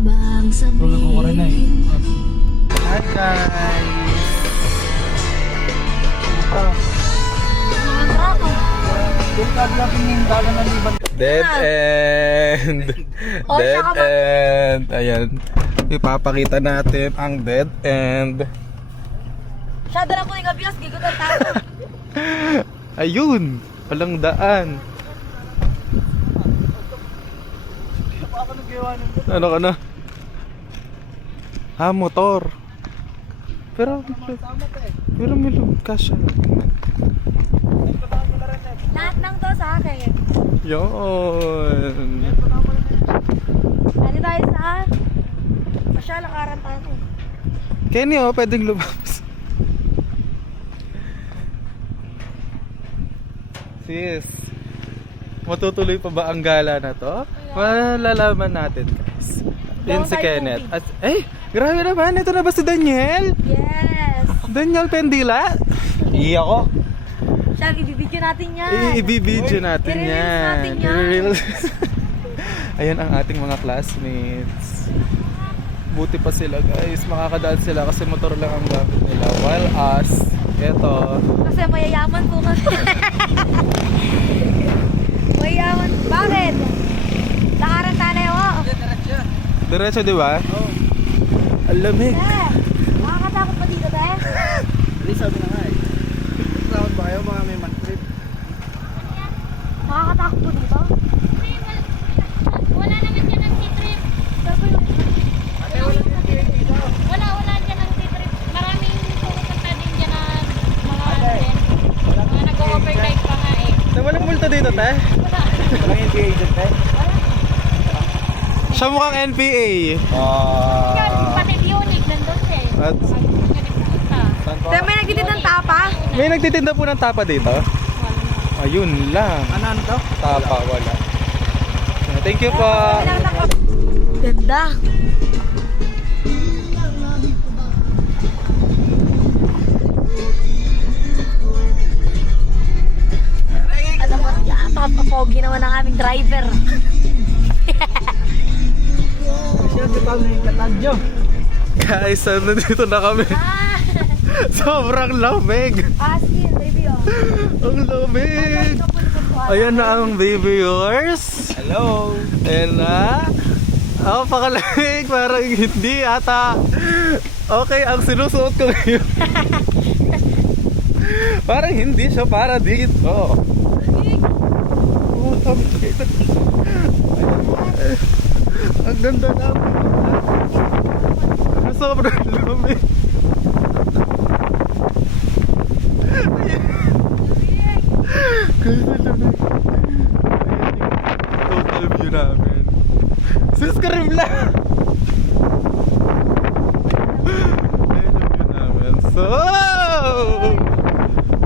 Tulog ko rin na eh. Hi guys! Dead end! Dead end! Ayan. Ipapakita natin ang dead end. Masyado lang ko yung abiyos, gigutan tayo. Ayun! Walang daan. Ano ka na? Motor. Pero may cash. Lahat ng to sa akin. Yun. Ano tayo sa Pasyalang Karantano. Kenny, pwedeng lumabas. Sis, matutuloy pa ba ang gala na to? Malalaman natin, guys. Yun si Kenneth. At, grabe naman. Ito na ba si Daniel? Yes! Daniel Pendila? Iya ko. Siya, ibibidyo natin yan. Ibibidyo natin yan. I-release natin yan. Ayan ang ating mga classmates. Buti pa sila, guys. Makakadaan sila kasi motor lang ang gamit nila. While us, eto. Kasi mayayaman po kasi. Mayayaman. Bakit? Nakarantana yun. Diretso, di ba? Oo. Ang lamig. Makakatakot pa dito, be? Hindi, sabi na nga eh. Takot ba kayo mga may man trip? Makakatakot po dito? Wala naman dyan ang T-trip. Wala dyan ang T-trip. Maraming pumupunta din dyan na mga nag-overnight pa nga eh. Walang multo dito, te? Wala. Walang NPA dyan eh. Siya mukhang NPA. Yan, pati Unique nandun eh. At Pero may nagtitin ng tapa? may nagtitinda po ng tapa dito. Ayun lang. Ano to? Tapa, wala. Thank you po. Ganda. Ano ba yan? Papapogi naman ang aming driver. Siya si Pao na yung katadyo. Guys, nandito na kami. Sobrang lamig. Askin, baby, oh. Ang lamig. Ayan na ang baby yours. Hello. Ayan na. Pakalamig. Parang hindi ata. Okay, ang sinusuot ko ngayon. Parang hindi siya para dito. Ang ganda na. Sobrang lamig. Total view namin. Sis Karimla! Ayan yung view namin. So!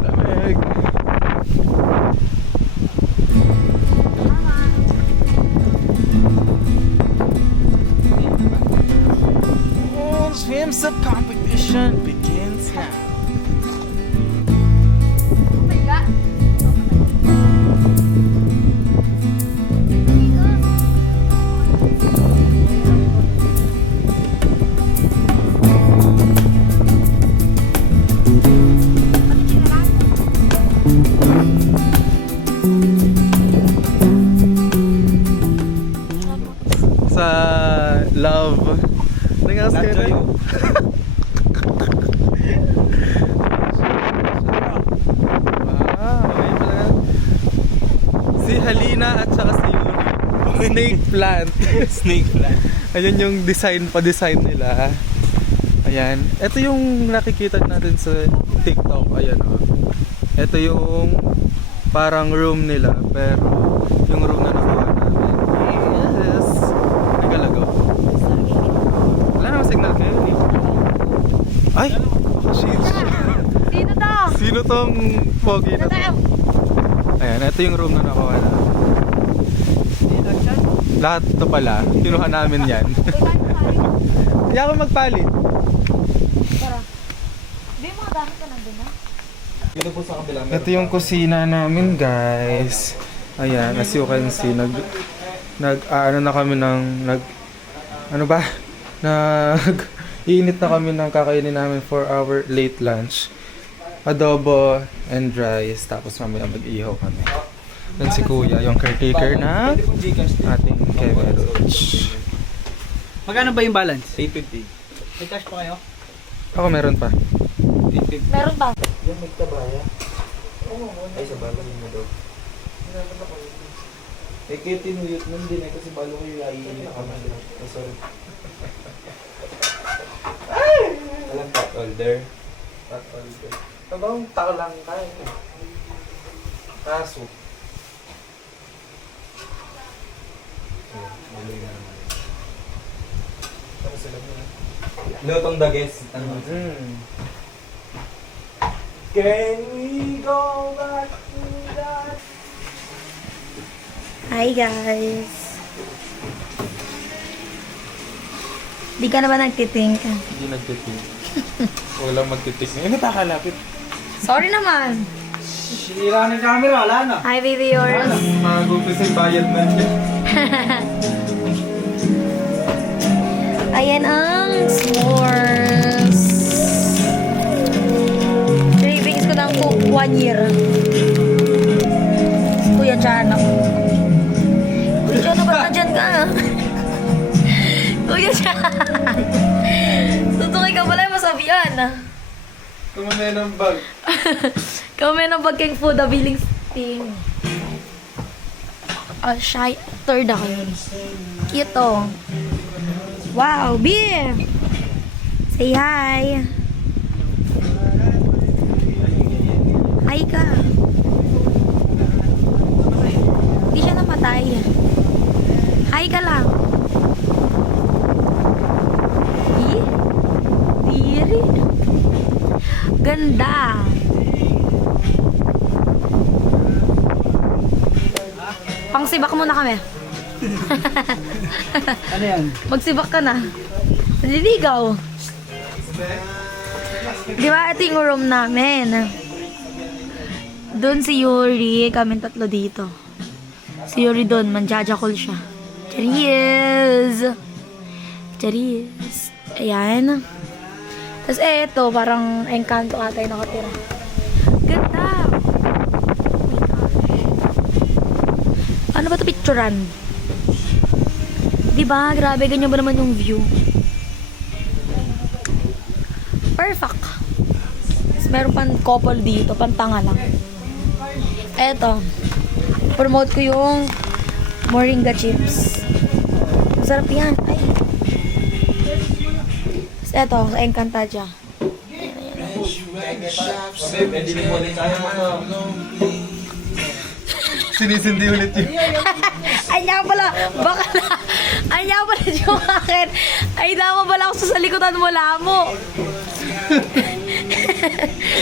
Lamig. Swimsuit competition begins now. Sa love. Nangas kayo na. Si Halina at saka si Yuri. Snake plant. Snake plant. Ayan yung pa-design nila. Ayan. Ito yung nakikita natin sa TikTok. Ayan o. Ito yung parang room nila. Pero yung room na nakuha namin. Yes. Nagalago. Wala naman signal kayo eh. Ay! Shit. Sino to? Sino tong pogi na to? Ayan, ito yung room na nakuha namin. Lahat to pala. Kinuha namin yan. Hindi ako magpalit. Tara. Di mo gamit ka nandun na? Dito po sa kabila. Ito yung kusina namin, guys. Ayan, as you can see, ano na kami ng ano ba? Iinit na kami ng kakainin namin for our late lunch. Adobo and rice. Tapos mamaya mag-ihaw kami. Then si Kuya, yung caretaker na ating Kevin Roach. Magkano ba yung balance? 850. May cash pa kayo? Ako meron pa. 850. Meron ba? Yung magtabaya. Ay, sa balo yung daw. Eh, kaya tinuyot nun din eh, kasi balo ko yung iinit ako na. Oh, sorry. Alam, pot holder. Pot holder. Tabang tao lang tayo. Kaso. Lutong dages. Can we go back to that? Hi guys. Di ka na ba nagtiting? Hindi nagtitik. Walang magtitik. Ano takalapit? Sorry naman. Sinira ng camera, wala na. Hi viewers. Magupis yung bayad na niya. Ayan ang s'mores. Cravings ko ng 1 year. Kuya Chano. Kuya Chano, ba't nandyan ka? Kuya Chano. Tutukoy ka pala yung masabihan. Tumamay ng bag. Kami ng bagking food, a billing sting. Shy. Third ako yun. Ito. Wow, B! Say hi. Hi ka. Hindi siya namatay. Hi ka lang. Diri. Ganda. Pangsibak muna kami. Ano yan? Magsibak ka na. Naliligaw. Di ba, ito yung room namin. Doon si Yuri, kami tatlo dito. Si Yuri doon, manjajakol siya. Charis! Charis. Ayan. Tapos eto, parang engkanto ata yung nakatira. Ganda! Ano ba ito picturean? Diba? Grabe, ganyan ba naman yung view? Perfect. Tapos meron pang couple dito, pantanga lang. Eto. Promote ko yung moringa chips. Masarap yan. Ay. Tapos eto, sa Encantadia. Hindi mo ulit tayo mga. Sinisindi ulit yun. Ay, niya pala. Baka na. Ay, niya pala yung akin. Ay, dama pala ako sa likutan mo, lamo.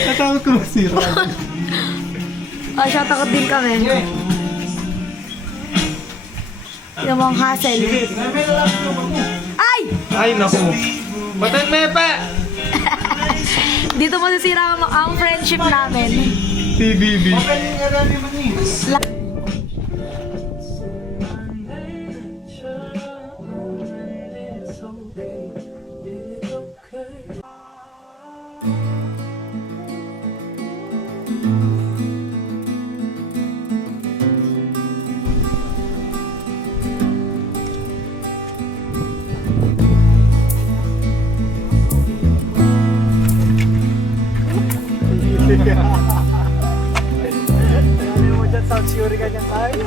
Natakot ko masira. Ah, siya, takot din kami. Tignan mo ang hassle. Ay! Ay, naku. Batan mepe! Dito masisira ang friendship namin. TBB. Ano mo dyan, South Fury ka dyan tayo.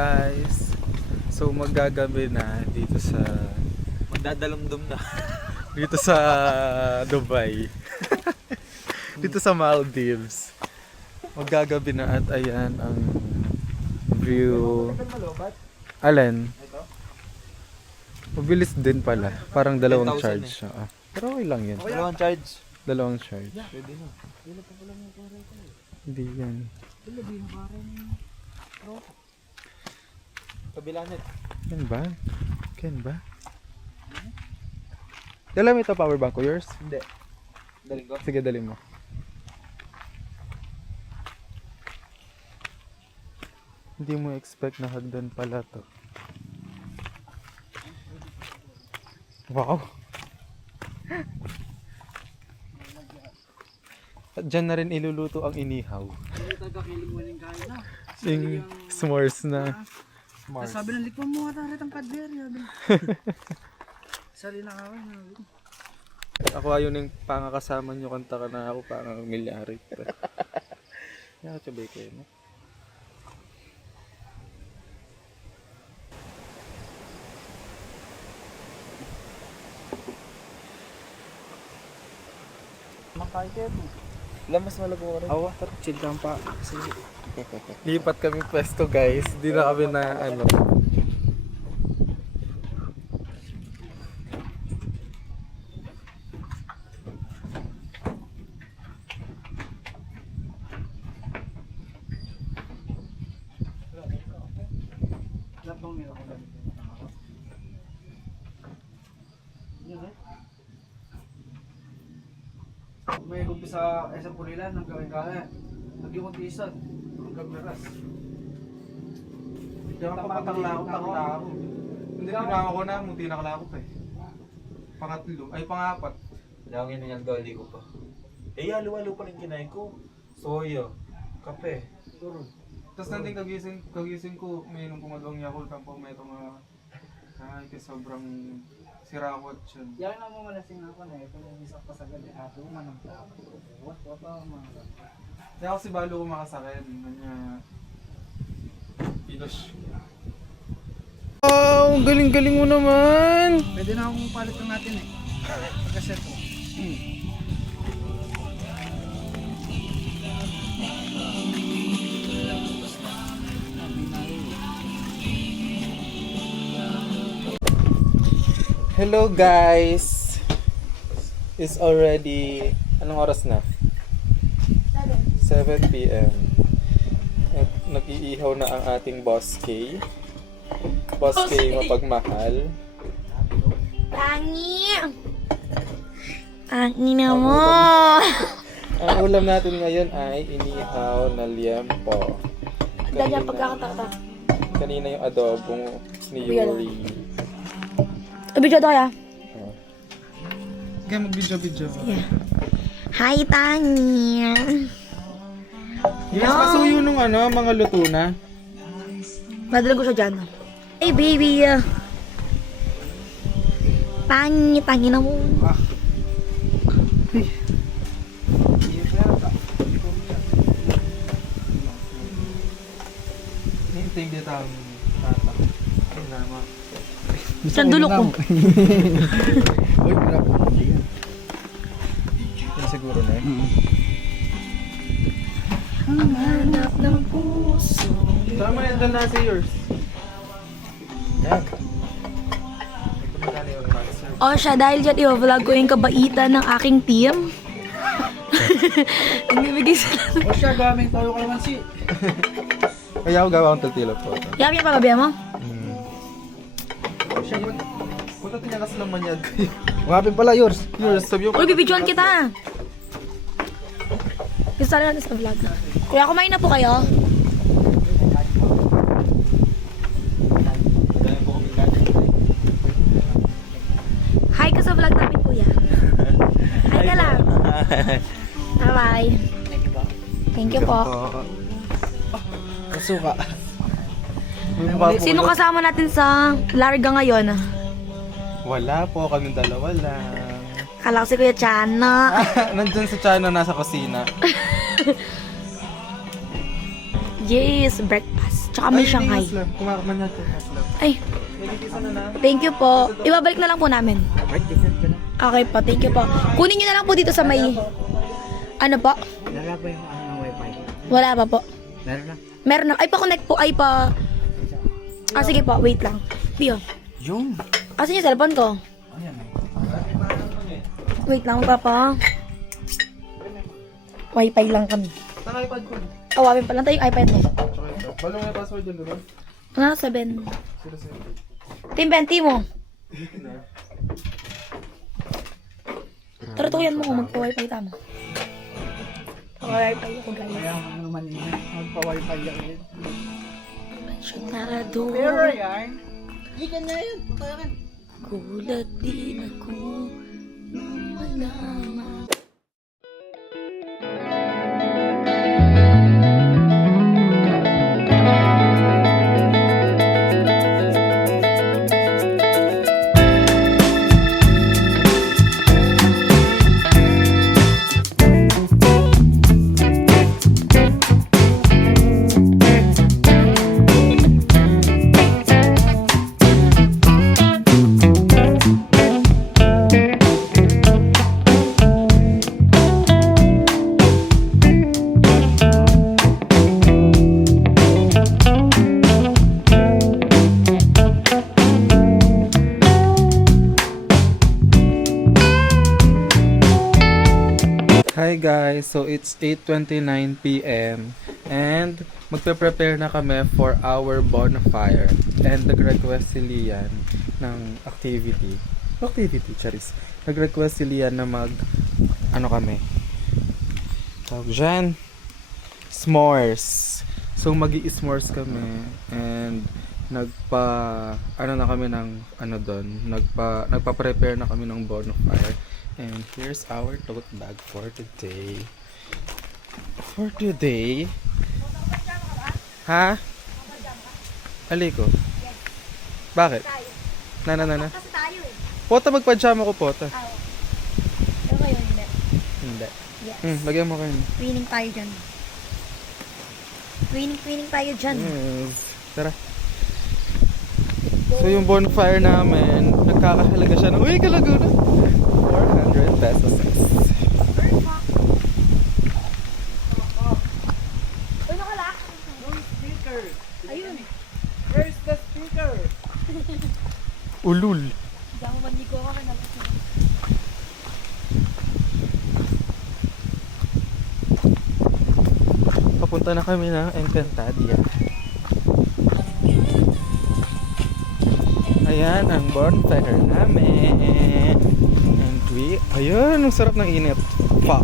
guys. So maggagabi na dito sa Magdadalumdum na. dito sa Dubai. Dito sa Maldives. Maggagabi na at ayan ang view. Alin? Mabilis din pala. Parang dalawang 10,000 charge siya. Ah, pero okay lang yan. Dalawang charge. Dalawang charge. Pwede na. Hindi yan. Kabila net. Yan ba? Yan ba? Dala mo ito power bank ko, yours? Hindi. Daling ko. Sige, dali mo. Hindi mo expect na hagdan pala to. Wow! At dyan na rin iluluto ang inihaw. Yung s'mores na. Sabi ng likwa mo, atarit ang kadber. Sali na kawin. Ako ayun yung pangakasama nyo, kanta ka na ako parang milyari. Nakachabay kayo, no? Makain kayo po. Lamas malago ka rin. Awa, chill ka pa. Kasi Lipat kami pwesto guys. Di na kami na ano. lapang meron ko lang. May gumpi sa Pulilan ng gawin-gawin. Nag-iuntisan. Hanggang meras. Kaya kapatangla ako. Hindi, pinaka ko na. Munti na kalako pa eh. Pangatlo. Ay, pangapat. Lawangin na yung gali ko pa. Eh, halo-halo pa rin kinain ko. Soya. Kape. Tapos nanding kagising ko, may nung pumadwang Yakult ang pumeto nga. Ay, kasi sobrang sirakot siya. Yan na mo malasing ako na ito. Yung isa pa sa gali. Ato, manang tao. What mga. Kaya ako si Balo kumakasakin. Kanya... Pinos. Wow! Galing-galing mo naman! Pwede na akong palitan natin eh. Pagkaset ko. Hello guys! It's already... Anong oras na? 7 p.m. At nag-iihaw na ang ating Boss K. Boss K mapagmahal. Tangi! Tangi na mo! Ang ulam natin ngayon ay inihaw na liempo. Dahil pagkakatata. Kanina yung adobong ni Yuri. Ibigay ito kaya? Kaya mag-video. Yeah. Hi, Tangi! Yes, pasuyo nung ano, mga luto na. Madalang ko siya dyan. Hey, baby! Tangi na mo. Hintay dito ang tata. Ay, nama. Sandulo ko. Uy, marap ko. Yan siguro na eh. Ang hanap ng puso. Tama yan, doon na si yours. Yan. O siya, dahil dyan i-vlog ko yung kabaitan ng aking team. Nagbibigay sila. O siya, gaming tayo kalamansi. Kaya ako gawa akong tortilla po. Yabi yung pagabi mo? O siya, Punta niya kasi lang manyag kayo. Wapin pala yours. Yours, sabi yung... Uy, bibidyoan kita. Gusto rin natin sa vlog. Kuya, kumain na po kayo? Hi ka sa vlog namin, kuya. Hi ka lang. Bye-bye. Thank you po. Kasuka. Sino kasama natin sa larga ngayon? Wala po, kami dalawa lang. Kala ko si Kuya Chana. Nandun sa China, nasa kusina. Yes, breakfast. Tsaka may Shanghai. Kumakaman natin. Ay, thank you po. Ibabalik na lang po namin. Okay po, thank you po. Kunin nyo na lang po dito sa may... Ano po? Wala ba yung wifi? Wala pa po. Meron na. Meron na. Ay, pa-connect po. Ay, pa... Ah, sige po. Wait lang. Pio. Yung. Asan yung cellphone ko? Wait lang, papa. Wi-Fi lang kami. Ang iPad ko. Awawin pa lang tayo yung iPad mo. Balong na password yun, diba? Ano, 7. Team 20 mo. Turutuyan mo kung magpa-Wi-Fi tama. Pa-Wi-Fi ako, guys. Kaya ako naman yun. Magpa-wifi ako yun. Apasyonado. yan. Ikan na yun. Putakan. Gulat din ako nung malaman. Hi guys, so it's 8:29 p.m. and magpe-prepare na kami for our bonfire and nag-request si Lian ng activity, Charis. Nag-request si Lian na kami tawag dyan, s'mores. So magi-s'mores kami and nagpa-prepare na kami ng bonfire. And here's our tote bag for today. Ha? Aliko? Bakit? Nana. Kasi tayo eh. Pota, magpajama ko, Pota. Pero ngayon, hindi. Hindi. Yes. Lagyan mo kayo. Winning tayo dyan. Winning tayo dyan. Yes. Tara. So yung bonfire namin, nagkakahalaga siya ng, uy, Kalaguna! 400 pesos. Uy, nakalak. Speaker. Ayun. Where's the speaker? Ulul. Hindi ako mandigo ka kanalak. Papunta na kami ng Encantadia. Ayan ang bonfire namin. And ayun, ang sarap ng init. Fuck.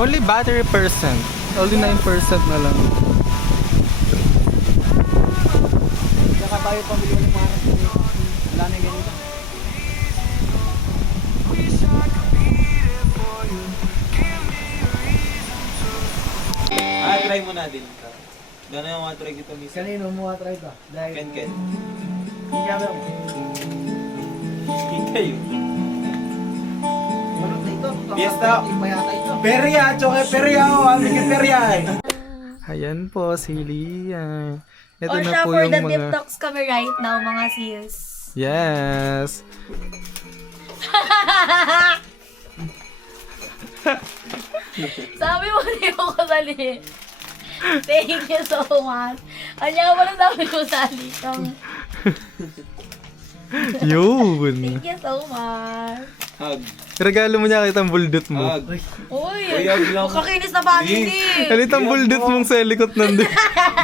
Only battery percent. Only 9% na lang. Saka tayo pamili ng mga wala na ganito. Try mo na din. Gano'n yung mga try dito minsan. Kanino mo try ka? Dahil... Ken. Hindi kami ako. Kita yun. Ano ito? Fiesta. Iba yata ito. Perya! Choke perya! Aming perya eh! Ayan po, si Lia. Ito Or na siya po for yung the deep mga... talks kami right now, mga sis. Yes! Sabi mo niyo ko sali. Thank you so much. Kanya mo lang sabi ko sali kang. Yun! Thank you so much. Hug. Regalo mo niya kitang buldot mo. Hug. Uy, Uy, hug lang. makakinis na family. Ano itang buldot mong sa likot nandun?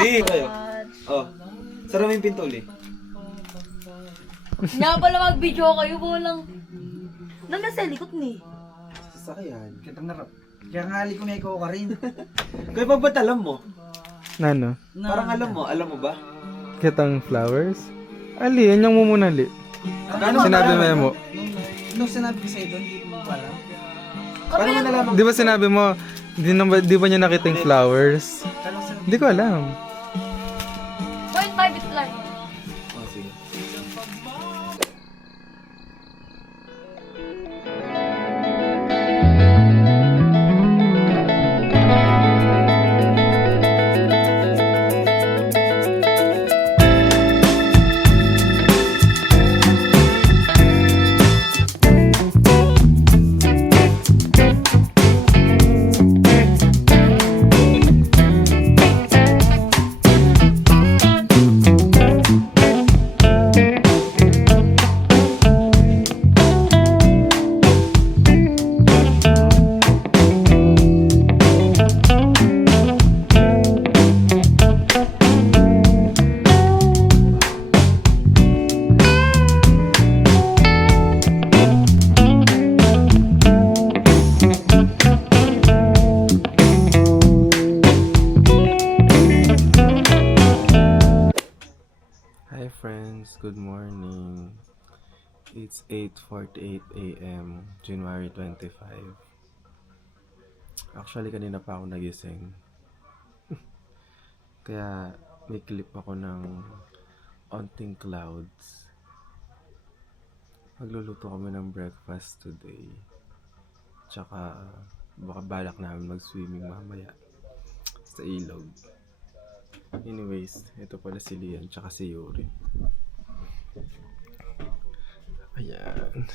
Di! Kayo. Oh. Sara mo yung pinto ulit. Nga pala mag-video kayo, walang... Nang nasa likod ni. Sasakyan. Kitang narap. Kaya nga hali ko may ikaw ka rin. Kaya pa ba't alam mo? Nano? Parang alam mo ba? Kitang flowers? Ali, yan yung mumunali. Sinabi mo mo. Nung sinabi ko sa'yo doon, hindi mo pala. Paano mo nalaman? Di ba sinabi mo, di ba niya nakita yung flowers? Hindi ko alam. Point my bit lang. Oh, sige. Hi friends, good morning. It's 8:48 a.m. January 25. Actually, kanina pa ako nagising. Kaya may clip ako ng Onting Clouds. Magluluto kami ng breakfast today. Tsaka baka balak namin mag-swimming mamaya sa ilog. Anyways, ito pala si Lian tsaka si Yuri. Ayan.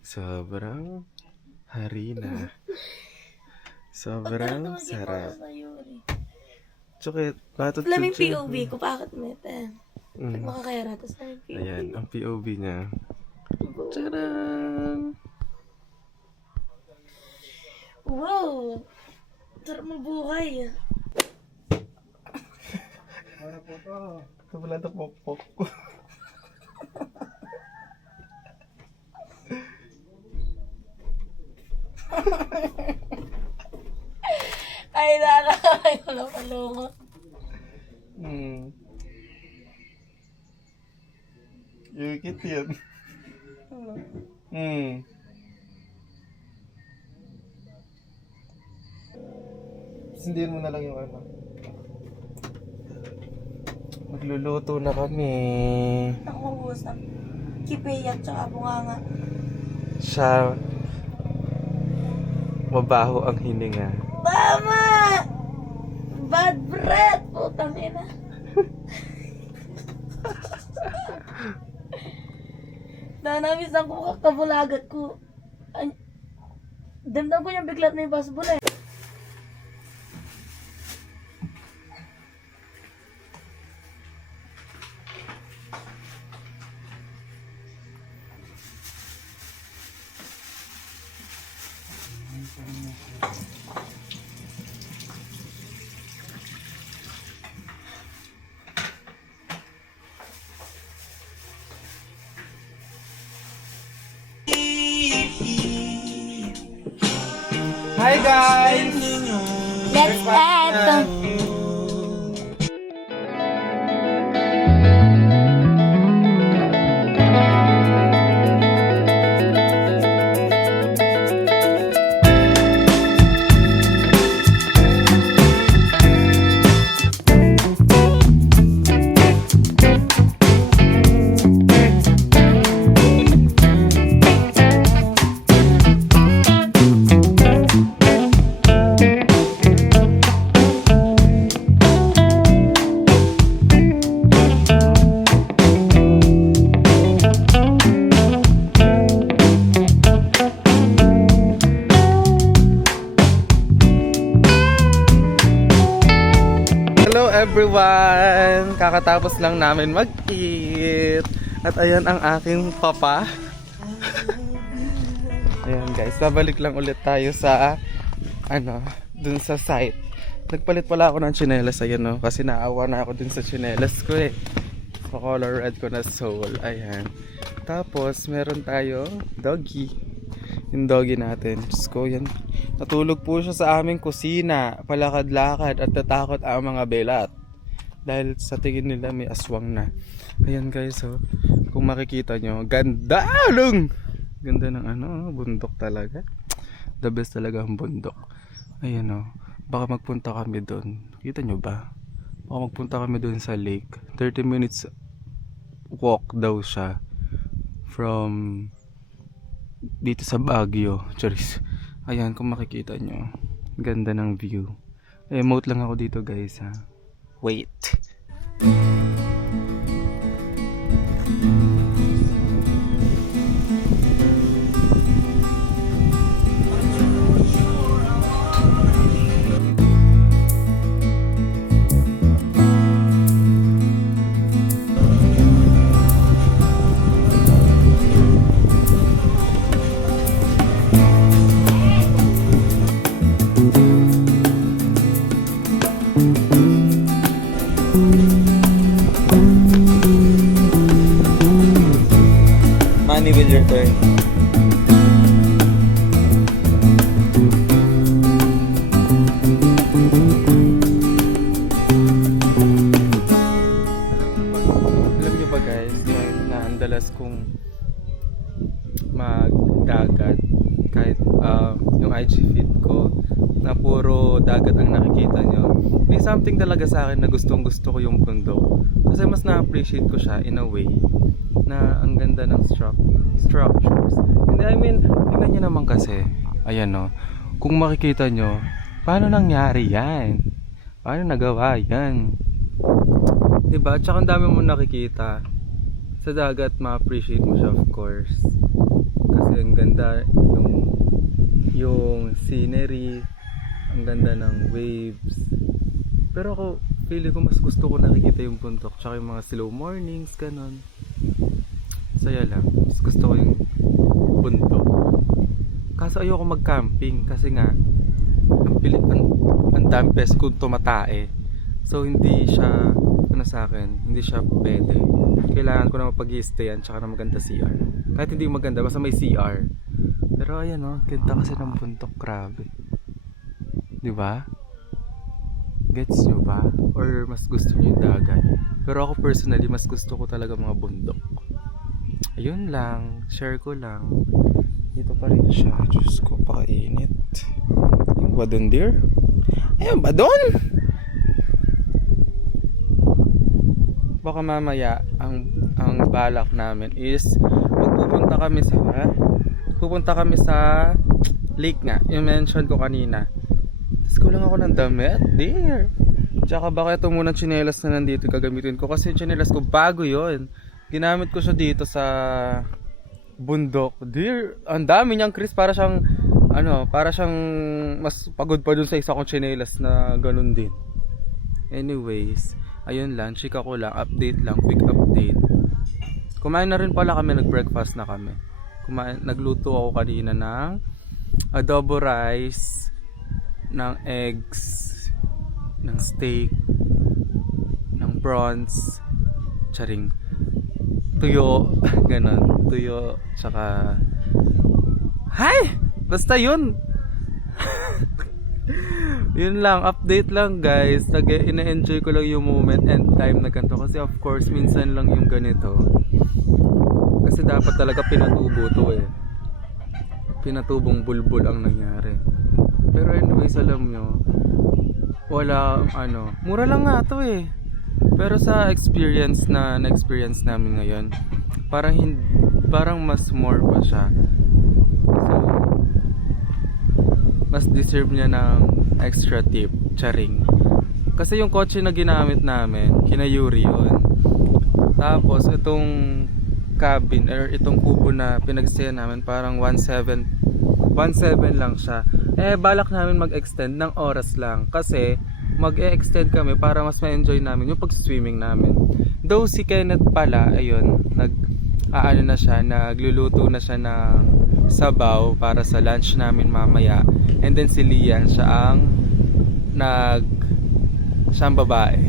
Sobrang harina. Sobrang sarap. Tsaka, batot Alam yung POV ko, bakit may pen? Mm. Makakayara, tapos na yung POV. Ayan, ang POV niya. Tcharan! Wow! Sarap mabuhay. Para po to. Ito pala ito pokpok. Ay, nakakay ko lang palungot. Yukit yan. Sindihan mo na lang yung ano. Magluluto na kami. Ako usap. Kipay at saka bunganga. Siya, mabaho ang hininga. Tama! Bad breath! Putang ina. Nanamis ako kakabulagat ko. Ay, damdam ko yung biglat na yung basbula eh. Hi guys! Let's add! everyone! Kakatapos lang namin mag-eat. At ayan ang aking papa. Ayan guys, babalik lang ulit tayo sa dun sa site. Nagpalit pala ako ng tsinelas, ayan no, kasi naawa na ako dun sa tsinelas ko eh. Sa color red ko na sole, ayan. Tapos meron tayo doggy. Yung doggy natin, Diyos ko yan. Natulog po siya sa aming kusina, palakad-lakad at natakot ang mga belat. Dahil sa tingin nila may aswang na. Ayan guys, so kung makikita nyo, ganda ng bundok talaga. The best talaga ang bundok. Ayan o, baka magpunta kami doon. Kita nyo ba? Baka magpunta kami doon sa lake. 30 minutes walk daw siya from dito sa Baguio. Charis. Ayan, kung makikita nyo, ganda ng view. Emote lang ako dito guys ha. Wait. Money will return. Alam niyo ba guys, kahit na ang dalas kong magdagat, kahit yung IG feed ko na puro dagat ang nakikita nyo, may something talaga sa akin na gustong gusto ko yung bundok. Kasi mas na-appreciate ko siya in a way na ang ganda ng structures. Hindi, I mean, tingnan nyo naman kasi, ayan no, kung makikita nyo, paano nangyari yan? Paano nagawa yan? Diba? Tsaka ang dami mo nakikita sa dagat, ma-appreciate mo siya of course. Kasi ang ganda yung scenery, ang ganda ng waves. Pero ako, feeling ko mas gusto ko nakikita yung bundok, tsaka yung mga slow mornings, ganon. Saya lang. Mas gusto ko yung bundok. Kaso ayoko mag-camping kasi nga ang dami pesos kung tumatae. So hindi siya sa akin, hindi siya pwede. Kailangan ko na mapag-i-stayan tsaka na maganda CR. Kahit hindi maganda, basta may CR. Pero ayan oh, ganda kasi ng bundok, grabe. 'Di ba? Gets nyo ba? Or mas gusto nyo yung dagat? Pero ako personally, mas gusto ko talaga mga bundok. Ayun lang, share ko lang. Dito pa rin siya. Diyos ko, pakainit. Ayun ba dun, dear? Ayun ba dun? Baka mamaya, ang balak namin is pupunta kami sa lake nga. Yung mention ko kanina. Tapos kulang ako ng damit, dear. Tsaka baka ito muna tsinelas na nandito gagamitin ko. Kasi yung tsinelas ko, bago yon. Ginamit ko siya dito sa bundok. Dear, ang dami niyang Chris, para siyang mas pagod pa dun sa isa kong tsinelas na ganun din. Anyways, ayun lang, chika ko lang, update lang, quick update. Kumain na rin pala kami, nag-breakfast na kami. Nagluto ako kanina ng adobo rice, ng eggs, ng steak, ng prawns, charing, tuyo, ganon, tuyo, tsaka basta yun. Yun lang, update lang guys. Ina-enjoy ko lang yung moment and time na ganito. Kasi of course, minsan lang yung ganito. Kasi dapat talaga pinatubo to eh. Pinatubong bulbul ang nangyari. Pero anyways, alam nyo, wala, mura lang nga to eh. Pero sa experience namin ngayon, parang mas more pa siya. So, mas deserve niya ng extra tip, charing. Kasi yung kotse na ginamit namin, kina Yuri yun. Tapos itong cabin or itong kubo na pinagstay namin, parang 1.7 lang siya. Balak namin mag-extend ng oras lang kasi mag-e-extend kami para mas ma-enjoy namin yung pag-swimming namin. Though si Kenneth pala, ayun, nagluluto na siya ng sabaw para sa lunch namin mamaya. And then si Lian, siya ang babae.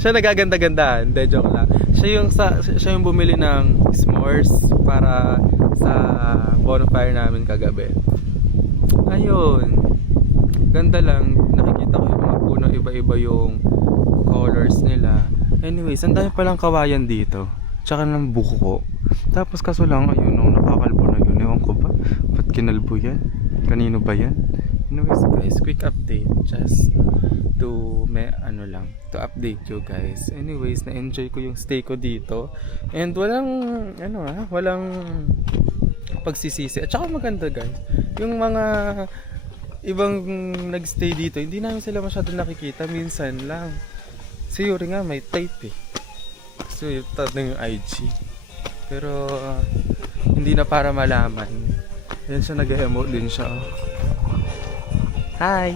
Siya nagaganda-gandahan, hindi, joke lang. Siya yung bumili ng s'mores para sa bonfire namin kagabi. Ayun. Ganda lang. Nakikita ko yung mga puno, iba-iba yung colors nila. Anyways, ang dami palang kawayan dito. Tsaka ng buko. Tapos kaso lang, ayun, nakakalbo na yun. Ewan ko ba? Ba't kinalbo yan? Kanino ba yan? Anyways guys, quick update. Just to update you guys. Anyways, na-enjoy ko yung stay ko dito. And walang pagsisisi. At saka maganda guys. Yung mga ibang nagstay dito, hindi namin sila masyado nakikita. Minsan lang. Si Yuri nga may type eh. So, tad na yung IG. Pero, hindi na para malaman. Yan siya, nag-emote din siya. Hi!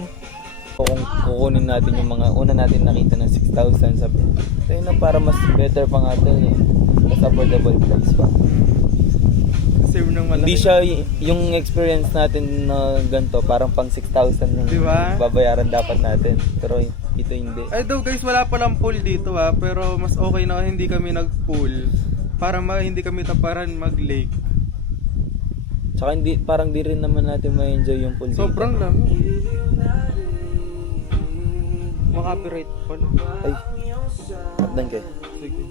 Kung kukunin natin yung mga una natin nakita ng 6,000 sabi. Kaya na para mas better pa nga ito eh. Mas affordable price pa. Save ng malaki. Hindi siya yung experience natin na ganito, parang pang 6,000 yung Diba? babayaran dapat natin. Pero ito hindi. Ay daw guys, wala palang pool dito ha. Pero mas okay na hindi kami nag-pool. Para hindi kami taparan mag-lake. Tsaka parang di rin naman natin ma-enjoy yung pool dito. Sobrang lang. Makapiright pala. Ay, patdan kayo. Sige.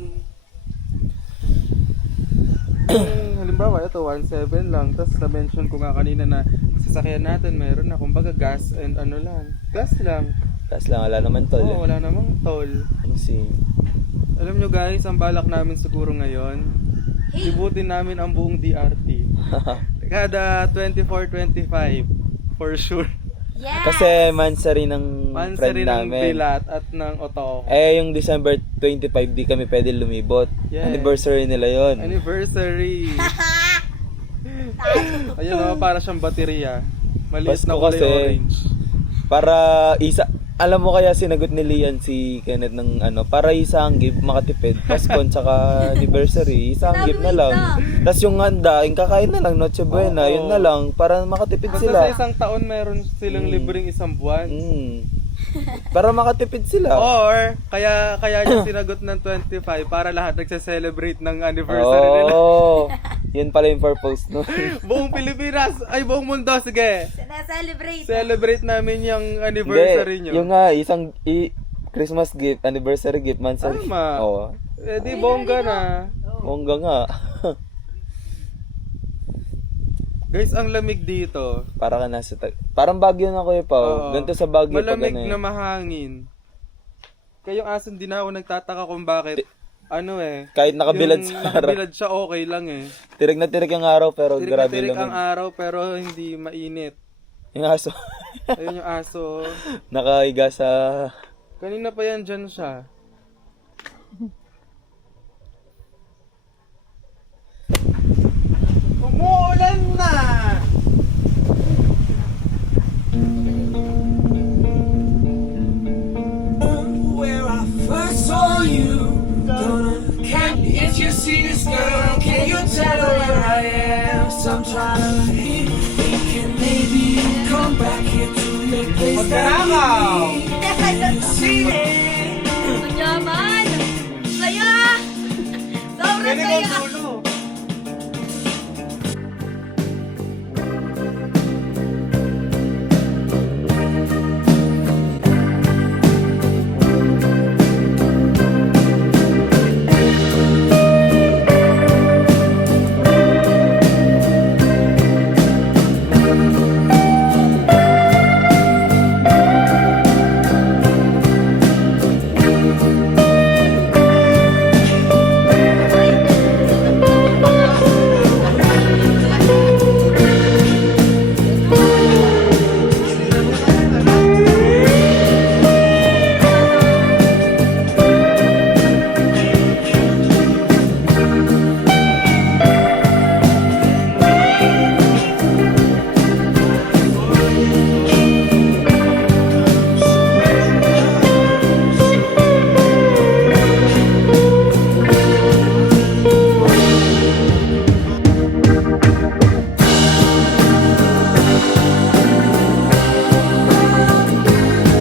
Halimbawa, ito 1.7 lang. Tapos na-mention ko nga kanina na sasakyan natin meron na kumbaga gas and gas lang. Tapos lang, wala naman tol. Oo, wala namang toll. Ano si... Alam nyo guys, ang balak namin siguro ngayon, libutin namin ang buong DRT. Kada 24-25, for sure. Yeah. Kasi mansari ng Mansari friend ng namin. Bilat at ng Otoco. Eh, yung December 25, di kami pwede lumibot. Yes. Anniversary nila yon. Anniversary! Ayun o, para siyang baterya. Maliit Pasko na kulay kasi. orange. Para alam mo kaya sinagot ni Lian si Kenneth ng para isang gift makatipid. Pasko tsaka anniversary, isang gift na lang. Tapos yung handa, yung kakain na lang, Noche Buena, Oo. yun na lang, para makatipid Basta sila. sa isang taon meron silang libreng isang buwan. Para makatipid sila. Or, kaya niya sinagot ng 25 para lahat nagse-celebrate ng anniversary nila. Oo. Yun pala yung purpose, no? Buong Pilipinas, ay buong mundo, sige. Na-celebrate. Celebrate namin yung anniversary Hindi, nyo. yung nga, isang Christmas gift, anniversary gift, mansari. Tama. Oo. Eh di bongga na. Bongga nga. Guys, ang lamig dito. Para ka nasa parang Baguio na Kuya Oo. Pao. Ganito sa Baguio pag Malamig ano eh. na mahangin. Kaya yung aso hindi na ako nagtataka kung bakit. Kahit nakabilad yung sa araw. nakabilad siya okay lang eh. Tirik na tirik yung araw pero Tirik na grabe tirik lang. ang araw pero hindi mainit. Yung aso. Ayun yung aso. Nakahiga sa... Kanina pa yan dyan siya. Umuulan na! Where I first saw you, if you see this girl, can you tell her where I am? So I'm trying to think, thinking maybe come back here to your place. See Yaman! Saya! Sobrang saya!